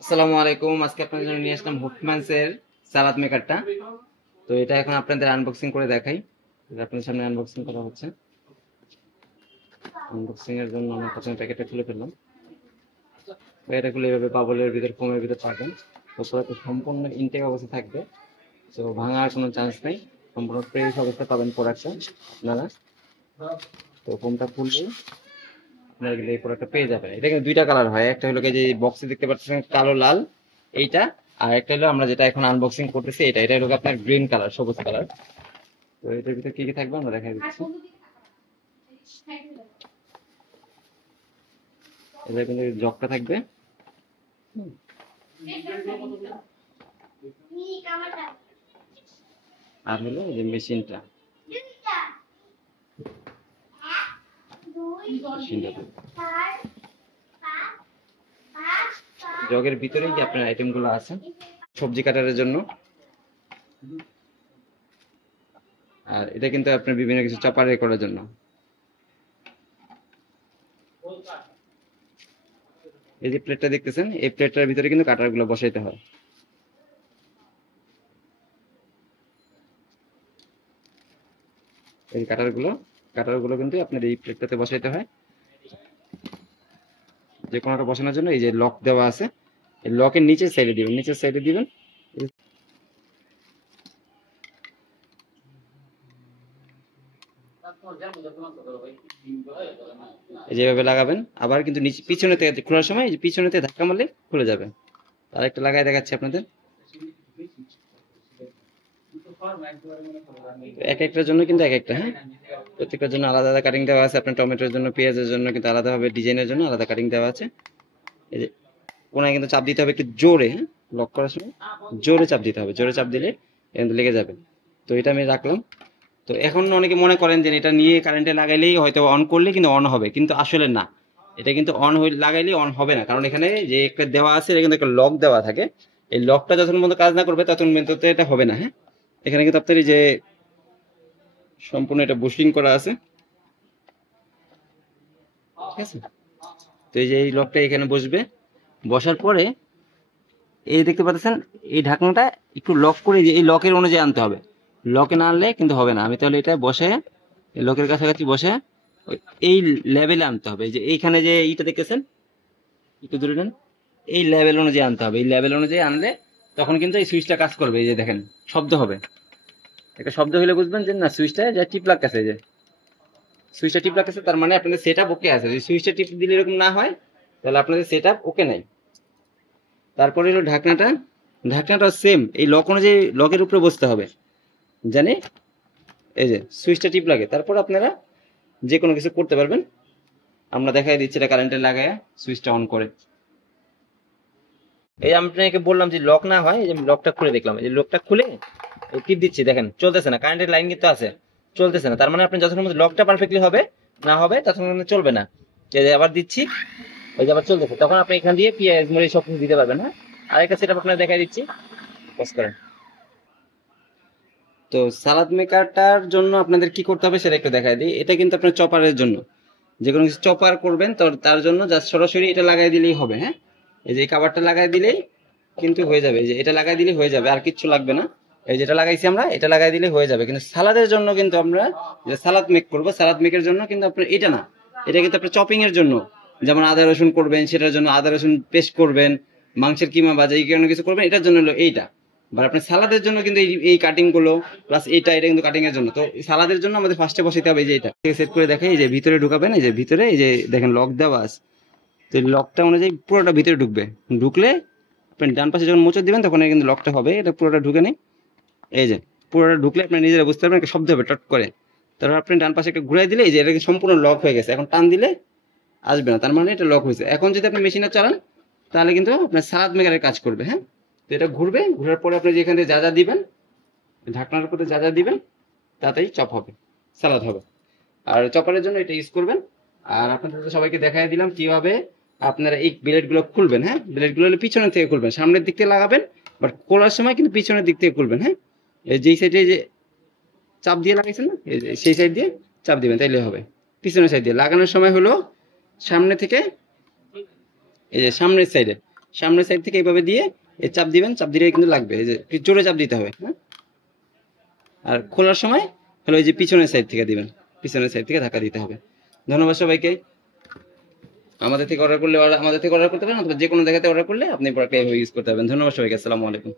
আসসালামু আলাইকুম। আজকে আপনাদের জন্য নিয়ে আসলাম হুকম্যানস এর সালাদ মেকারটা। তো এটা এখন আপনাদের আনবক্সিং করে দেখাই। এটা আপনাদের সামনে আনবক্সিং করা হচ্ছে। আনবক্সিং এর জন্য আমরা প্রথমে প্যাকেটটা খুলে ফেললাম। প্যাকেটটা খুলে এভাবে বাবলের ভিতর, ফোমের ভিতর পাবেন। তো পুরোটা সম্পূর্ণ ইনটেক অবস্থা থাকবে, তো ভাঙার কোনো চান্স নেই। সম্পূর্ণ ফ্রেশ অবস্থা পাবেন প্রোডাক্টটা আপনারা। তো ফোমটা খুললে আপনারা কিন্তু এই প্রোডাক্টটা পেয়ে যাবেন। এটা কিন্তু দুইটা কালার হয়, একটা হলো যে বক্সে দেখতে পাচ্ছেন কালো লাল এইটা, আর একটা হলো আমরা যেটা এখন আনবক্সিং করতেছি এটা এটা হলো আপনার গ্রিন কালার, সবুজ কালার। তো এটার ভিতরে কি কি থাকবে আমরা দেখাই দিচ্ছি। এটার কিন্তু জগটা থাকবে, আর হলো যে মেশিনটা জগের ভিতরেই যে আপনার আইটেম গুলো আছে সবজি কাটারের জন্য। আর এটা কিন্তু আপনার বিভিন্ন কিছু চাপারে করার জন্য। এই যে প্লেটটা দেখতেছেন, এই প্লেটটার ভিতরে কিন্তু কাটার গুলো বসাইতে হয়। এই কাটার গুলো কিন্তু আপনার এই প্লেটটাতে বসাইতে হয়। যে কোনোটা বসানোর জন্য এই যে লক দেওয়া আছে, এই লকের নিচের সাইডে দিবেন, নিচের সাইডে দিবেন। এই যেভাবে লাগাবেন, আবার কিন্তু নিচে পিছনে থেকে খোলার সময় এই যে পিছনে থেকে ধাক্কা মারলে খুলে যাবে। আরেকটা লাগাই দেখাচ্ছি আপনাদের। এক একটার জন্য কিন্তু এক একটা, হ্যাঁ, প্রত্যেকটার জন্য আলাদা আলাদা কাটিং দেওয়া আছে। আপনার টমেটোর জন্য, পেঁয়াজের জন্য কিন্তু আলাদাভাবে ডিজাইনের জন্য আলাদা কাটিং দেওয়া আছে। এই যে কোনায় কিন্তু চাপ দিতে হবে একটু জোরে, হ্যাঁ, লক করার সময় জোরে চাপ দিতে হবে, জোরে চাপ দিলে কিন্তু লেগে যাবে। তো এটা আমি রাখলাম। তো এখন অনেকে মনে করেন যে এটা নিয়ে কারেন্টে লাগাইলেই হয়তো অন করলে কিন্তু অন হবে, কিন্তু আসলে না। এটা কিন্তু অন হয়ে লাগাইলেই অন হবে না, কারণ এখানে যে একটা দেওয়া আছে এটা কিন্তু একটা লক দেওয়া থাকে। এই লকটা যতক্ষণ পর্যন্ত কাজ না করবে ততক্ষণ পর্যন্ত এটা হবে না, হ্যাঁ। এখানে কিন্তু আপনার এই যে সম্পূর্ণ এটা বুশিং করা আছে, ঠিক আছে। তো এই যে এই লকটা এখানে বসবে, বসার পরে এই দেখতে পাচ্ছেন এই ঢাকনাটা একটু লক করে এই লকের অনুযায়ী আনতে হবে। লকে না আনলে কিন্তু হবে না। আমি তাহলে এটা বসে লকের কাছাকাছি বসে এই লেভেলে আনতে হবে। এই যে এইখানে যে এইটা দেখতেছেন, একটু দূরে নেন, এই লেভেল অনুযায়ী আনতে হবে। এই লেভেল অনুযায়ী আনলে তখন কিন্তু এই সুইচটা কাজ করবে। এই যে দেখেন শব্দ হবে, একটা শব্দ হলে বুঝবেন যে না সুইচটা যা টিপ লাগতেছে। যে সুইচটা টিপ লাগতেছে তার মানে আপনাদের সেট আপ ওকে আছে। যদি সুইচটা টিপ দিলে এরকম না হয় তাহলে আপনাদের সেট আপ ওকে নাই। তারপরে হলো ঢাকনাটা, ঢাকনাটা সেম এই লক অনুযায়ী লকের উপরে বসতে হবে, জানি। এই যে সুইচটা টিপ লাগে, তারপর আপনারা যে কোনো কিছু করতে পারবেন। আমরা দেখাই দিচ্ছি এটা কারেন্টে লাগায় সুইচটা অন করে। এই আমি আপনাকে বললাম যে লক না হয়, এই যে লকটা খুলে দেখলাম, এই যে লকটা খুলে এই টিপ দিচ্ছি, দেখেন চলতেছে না, কারেন্টের লাইন কিন্তু আছে, চলতেছে না। তার মানে আপনি যতক্ষণ পর্যন্ত লকটা পারফেক্টলি হবে না হবে ততক্ষণ পর্যন্ত চলবে না। এই যে আবার দিচ্ছি, ওই যে আবার চলতেছে, তখন আপনি এখান দিয়ে পেঁয়াজ মরিচ সব কিছু দিতে পারবেন। হ্যাঁ, আরেকটা সেটআপ আপনাকে দেখাই দিচ্ছি, পজ করেন। তো সালাদ মেকারটার জন্য আপনাদের কি করতে হবে সেটা একটু দেখাই দিই। এটা কিন্তু আপনার চপারের জন্য, যে কোনো কিছু চপার করবেন তো তার জন্য জাস্ট সরাসরি এটা লাগাই দিলেই হবে, হ্যাঁ। এই যে কাভারটা লাগাই দিলেই কিন্তু হয়ে যাবে। এই যে এটা লাগাই দিলেই হয়ে যাবে, আর কিচ্ছু লাগবে না। এই যেটা লাগাইছি আমরা এটা লাগাই দিলেই হয়ে যাবে। কিন্তু সালাদের জন্য কিন্তু আমরা যে সালাদ মেক করবো, সালাদ মেকের জন্য কিন্তু আপনার এটা না, এটা কিন্তু আপনার চপিং এর জন্য। যেমন আদা রসুন করবেন সেটার জন্য আদা রসুন পেস্ট করবেন, মাংসের কিমা বাজা এই কারণে কিছু করবেন, এটার জন্য হলো এইটা। বা আপনার সালাদের জন্য কিন্তু এই কাটিং গুলো প্লাস এটা কিন্তু কাটিং এর জন্য। তো সালাদের জন্য আমাদের ফার্স্টে বসাইতে হবে এই যে এটা সেট করে দেখে, এই যে ভিতরে ঢুকাবেন, এই যে ভিতরে এই যে দেখেন লক দেওয়া আছে। তো লকটা অনুযায়ী পুরোটা ভিতরে ঢুকবে, ঢুকলে আপনি ডান পাশে যখন মোচড় দিবেন তখন কিন্তু লকটা হবে, এটা পুরোটা ঢুকে নেই। এই যে পুরোটা ঢুকলে আপনি নিজেরা বুঝতে পারবেন একটা শব্দ হবে টট করে। তারপর আপনি ডান পাশে একটা ঘুরাই দিলে এই যে এটা সম্পূর্ণ লক হয়ে গেছে। এখন টান দিলে আসবে না, তার মানে এটা লক হয়েছে। এখন যদি আপনি মেশিনে চালান তাহলে কিন্তু আপনার সালাদ মেকারের কাজ করবে, হ্যাঁ। তো এটা ঘুরবে, ঘোরার পরে আপনি যেখান থেকে যা যা দিবেন, ঢাকনার উপরে যা যা দিবেন তাতেই চপ হবে, সালাদ হবে। আর চপারের জন্য এটা ইউজ করবেন। আর আপনাদের তো সবাইকে দেখাই দিলাম কিভাবে আপনারা এই ব্লেড গুলো খুলবেন, হ্যাঁ। ব্লেড গুলো পিছনের থেকে খুলবেন, সামনের দিক থেকে লাগাবেন, বাট খোলার সময় কিন্তু পিছনের দিক থেকে খুলবেন, হ্যাঁ। এই যেই সাইডে যে চাপ দিয়ে লাগাইছেন না, এই যে সেই সাইড দিয়ে চাপ দিবেন, তাইলে হবে। পিছনের সাইড দিয়ে লাগানোর সময় হলো সামনে থেকে, এই যে সামনের সাইডে সামনের সাইড থেকে এইভাবে দিয়ে এই চাপ দিবেন, চাপ দিলে কিন্তু লাগবে, এই যে জোরে চাপ দিতে হবে, হ্যাঁ। আর খোলার সময় হলো এই যে পিছনের সাইড থেকে দিবেন, পিছনের সাইড থেকে ধাক্কা দিতে হবে। ধন্যবাদ সবাইকে। আমাদের থেকে অর্ডার করতে পারেন, অথবা যে কোনো জায়গাতে অর্ডার করলে আপনি প্রোডাক্ট ইউজ করতে পারবেন। ধন্যবাদ সবাইকে, আসসালামু আলাইকুম।